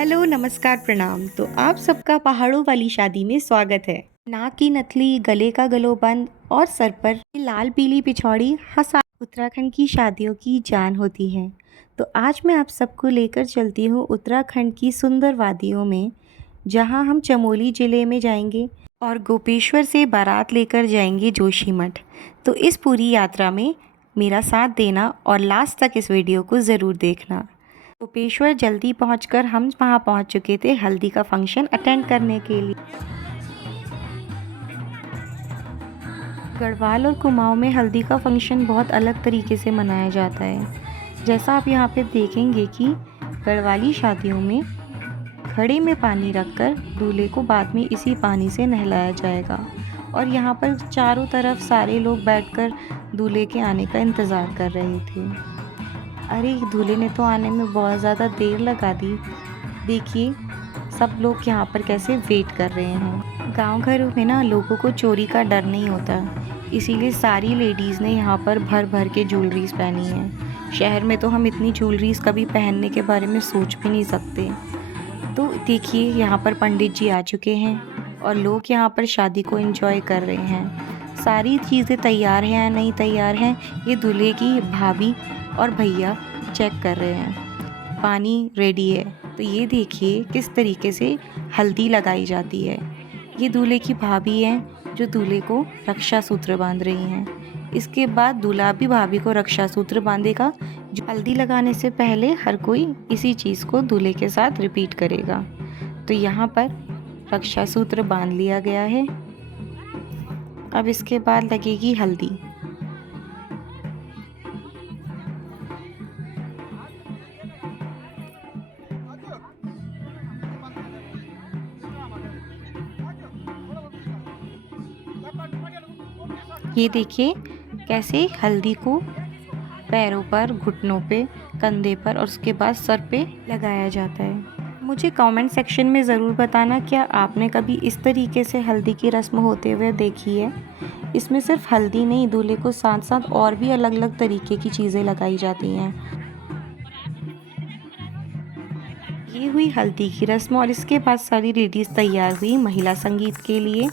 Hello, नमस्कार, प्रणाम। तो आप सबका पहाड़ों वाली शादी में स्वागत है। नाक की नथली, गले का गलोबंद और सर पर लाल पीली पिछौड़ी हंसा उत्तराखंड की शादियों की जान होती है। तो आज मैं आप सबको लेकर चलती हूँ उत्तराखंड की सुंदर वादियों में, जहाँ हम चमोली जिले में जाएंगे और गोपेश्वर से बारात लेकर जाएंगे जोशीमठ। तो इस पूरी यात्रा में मेरा साथ देना और लास्ट तक इस वीडियो को ज़रूर देखना। गोपेश्वर जल्दी पहुंचकर हम वहां पहुंच चुके थे हल्दी का फंक्शन अटेंड करने के लिए। गढ़वाल और कुमाऊं में हल्दी का फंक्शन बहुत अलग तरीके से मनाया जाता है। जैसा आप यहाँ पे देखेंगे कि गढ़वाली शादियों में घड़े में पानी रखकर दूल्हे को बाद में इसी पानी से नहलाया जाएगा और यहाँ पर चारों तरफ सारे लोग बैठकर दूल्हे के आने का इंतज़ार कर रहे थे। अरे, दूल्हे ने तो आने में बहुत ज़्यादा देर लगा दी। देखिए सब लोग यहाँ पर कैसे वेट कर रहे हैं। गांव घरों में ना लोगों को चोरी का डर नहीं होता, इसीलिए सारी लेडीज़ ने यहाँ पर भर भर के ज्वेलरीज पहनी है। शहर में तो हम इतनी ज्वेलरीज कभी पहनने के बारे में सोच भी नहीं सकते। तो देखिए यहाँ पर पंडित जी आ चुके हैं और लोग यहाँ पर शादी को एंजॉय कर रहे हैं। सारी चीज़ें तैयार हैं या नहीं तैयार हैं, ये दूल्हे की भाभी और भैया चेक कर रहे हैं। पानी रेडी है, तो ये देखिए किस तरीके से हल्दी लगाई जाती है। ये दूल्हे की भाभी हैं जो दूल्हे को रक्षा सूत्र बांध रही हैं। इसके बाद दूल्हा भी भाभी को रक्षा सूत्र बांधेगा। हल्दी लगाने से पहले हर कोई इसी चीज़ को दूल्हे के साथ रिपीट करेगा। तो यहाँ पर रक्षा सूत्र बांध लिया गया है। अब इसके बाद लगेगी हल्दी। ये देखिए कैसे हल्दी को पैरों पर, घुटनों पे, कंधे पर और उसके बाद सर पे लगाया जाता है। मुझे कमेंट सेक्शन में ज़रूर बताना, क्या आपने कभी इस तरीके से हल्दी की रस्म होते हुए देखी है। इसमें सिर्फ हल्दी नहीं, दूल्हे को साथ साथ और भी अलग अलग तरीके की चीज़ें लगाई जाती हैं। ये हुई हल्दी की रस्म और इसके बाद सारी लेडीज़ तैयार हुई महिला संगीत के लिए।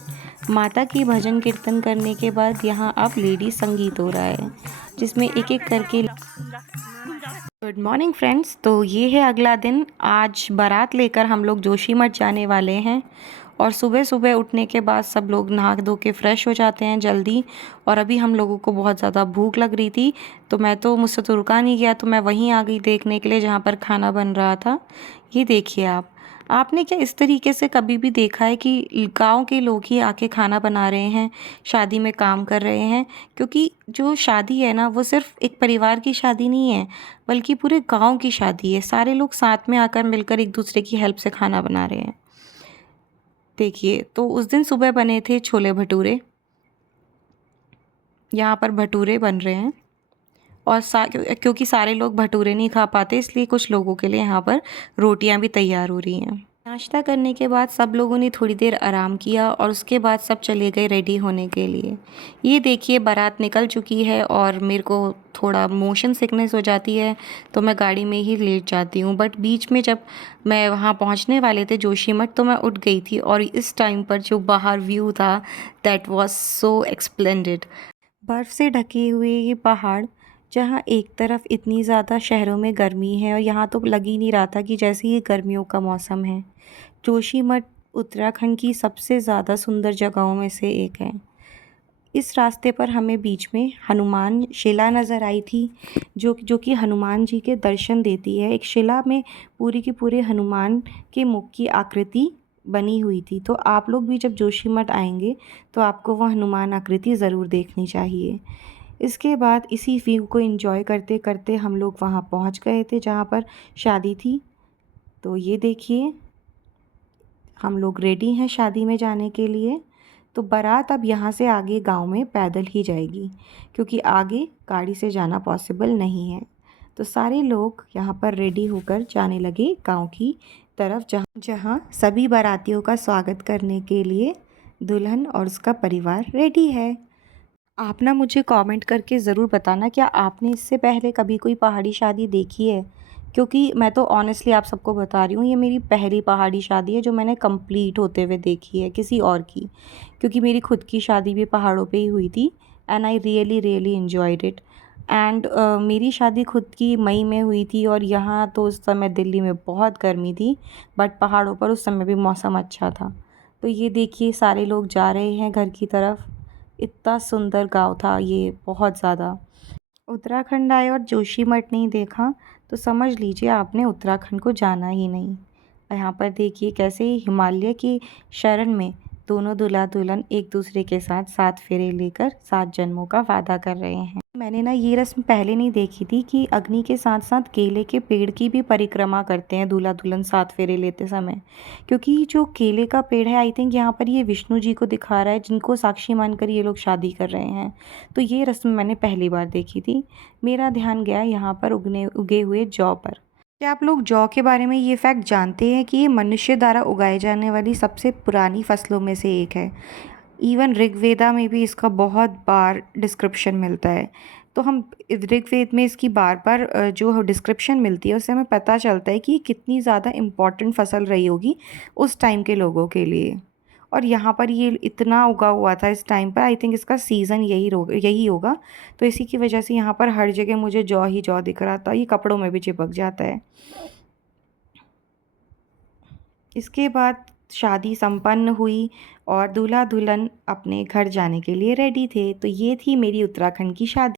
माता की भजन कीर्तन करने के बाद यहाँ अब लेडीज संगीत हो रहा है, जिसमें एक एक करके। गुड मॉर्निंग फ्रेंड्स, तो ये है अगला दिन। आज बारात लेकर हम लोग जोशीमठ जाने वाले हैं और सुबह सुबह उठने के बाद सब लोग नहा धो के फ्रेश हो जाते हैं जल्दी। और अभी हम लोगों को बहुत ज़्यादा भूख लग रही थी, तो मुझसे तो रुका नहीं गया, तो मैं वहीं आ गई देखने के लिए जहाँ पर खाना बन रहा था। ये देखिए आपने क्या इस तरीके से कभी भी देखा है कि गांव के लोग ही आके खाना बना रहे हैं, शादी में काम कर रहे हैं। क्योंकि जो शादी है ना, वो सिर्फ एक परिवार की शादी नहीं है, बल्कि पूरे गांव की शादी है। सारे लोग साथ में आकर मिलकर एक दूसरे की हेल्प से खाना बना रहे हैं। देखिए, तो उस दिन सुबह बने थे छोले भटूरे। यहाँ पर भटूरे बन रहे हैं और क्योंकि सारे लोग भटूरे नहीं खा पाते, इसलिए कुछ लोगों के लिए यहाँ पर रोटियाँ भी तैयार हो रही हैं। नाश्ता करने के बाद सब लोगों ने थोड़ी देर आराम किया और उसके बाद सब चले गए रेडी होने के लिए। ये देखिए बारात निकल चुकी है और मेरे को थोड़ा मोशन सिकनेस हो जाती है, तो मैं गाड़ी में ही लेट जाती हूँ। बट बीच में जब मैं वहाँ पहुँचने वाले थे जोशीमठ, तो मैं उठ गई थी और इस टाइम पर जो बाहर व्यू था, दैट वाज सो एक्सप्लेंडेड। बर्फ़ से ढके हुए ये पहाड़, जहाँ एक तरफ इतनी ज़्यादा शहरों में गर्मी है और यहाँ तो लग ही नहीं रहा था कि जैसे ये गर्मियों का मौसम है। जोशीमठ उत्तराखंड की सबसे ज़्यादा सुंदर जगहों में से एक है। इस रास्ते पर हमें बीच में हनुमान शिला नज़र आई थी, जो कि हनुमान जी के दर्शन देती है। एक शिला में पूरी की पूरे हनुमान के मुख की आकृति बनी हुई थी। तो आप लोग भी जब जोशीमठ आएंगे तो आपको वह हनुमान आकृति ज़रूर देखनी चाहिए। इसके बाद इसी व्यू को एंजॉय करते करते हम लोग वहाँ पहुँच गए थे जहाँ पर शादी थी। तो ये देखिए हम लोग रेडी हैं शादी में जाने के लिए। तो बारात अब यहाँ से आगे गांव में पैदल ही जाएगी, क्योंकि आगे गाड़ी से जाना पॉसिबल नहीं है। तो सारे लोग यहाँ पर रेडी होकर जाने लगे गांव की तरफ, जहाँ सभी बारातियों का स्वागत करने के लिए दुल्हन और उसका परिवार रेडी है। आप ना मुझे कमेंट करके ज़रूर बताना, क्या आपने इससे पहले कभी कोई पहाड़ी शादी देखी है। क्योंकि मैं तो ऑनेस्टली आप सबको बता रही हूँ, ये मेरी पहली पहाड़ी शादी है जो मैंने कंप्लीट होते हुए देखी है किसी और की। क्योंकि मेरी खुद की शादी भी पहाड़ों पे ही हुई थी and I really really enjoyed it. And मेरी शादी खुद की मई में हुई थी और यहाँ तो उस समय दिल्ली में बहुत गर्मी थी, बट पहाड़ों पर उस समय भी मौसम अच्छा था। तो ये देखिए सारे लोग जा रहे हैं घर की तरफ। इतना सुंदर गाँव था ये, बहुत ज़्यादा। उत्तराखंड आए और जोशीमठ नहीं देखा तो समझ लीजिए आपने उत्तराखंड को जाना ही नहीं। यहाँ पर देखिए कैसे हिमालय की शरण में दोनों दूल्हा दुल्हन एक दूसरे के साथ 7 फेरे लेकर 7 जन्मों का वादा कर रहे हैं। मैंने ना ये रस्म पहले नहीं देखी थी कि अग्नि के साथ साथ केले के पेड़ की भी परिक्रमा करते हैं दूल्हा दुल्हन 7 फेरे लेते समय। क्योंकि जो केले का पेड़ है, आई थिंक यहाँ पर ये विष्णु जी को दिखा रहा है जिनको साक्षी मानकर ये लोग शादी कर रहे हैं। तो ये रस्म मैंने पहली बार देखी थी। मेरा ध्यान गया यहाँ पर उगे हुए जौ पर। क्या आप लोग जौ के बारे में ये फैक्ट जानते हैं कि ये मनुष्य द्वारा उगाई जाने वाली सबसे पुरानी फसलों में से एक है। इवन ऋग्वेदा में भी इसका बहुत बार डिस्क्रिप्शन मिलता है। तो हम ऋग्वेद में इसकी बार बार जो डिस्क्रिप्शन मिलती है उससे हमें पता चलता है कि ये कितनी ज़्यादा इम्पॉर्टेंट फसल रही होगी उस टाइम के लोगों के लिए। और यहाँ पर ये इतना उगा हुआ था इस टाइम पर, आई थिंक इसका सीज़न यही होगा। तो इसी की वजह से यहाँ पर हर जगह मुझे जौ ही जौ दिख रहा था। ये कपड़ों में भी चिपक जाता है। इसके बाद शादी संपन्न हुई और दूल्हा दुल्हन अपने घर जाने के लिए रेडी थे। तो ये थी मेरी उत्तराखंड की शादी।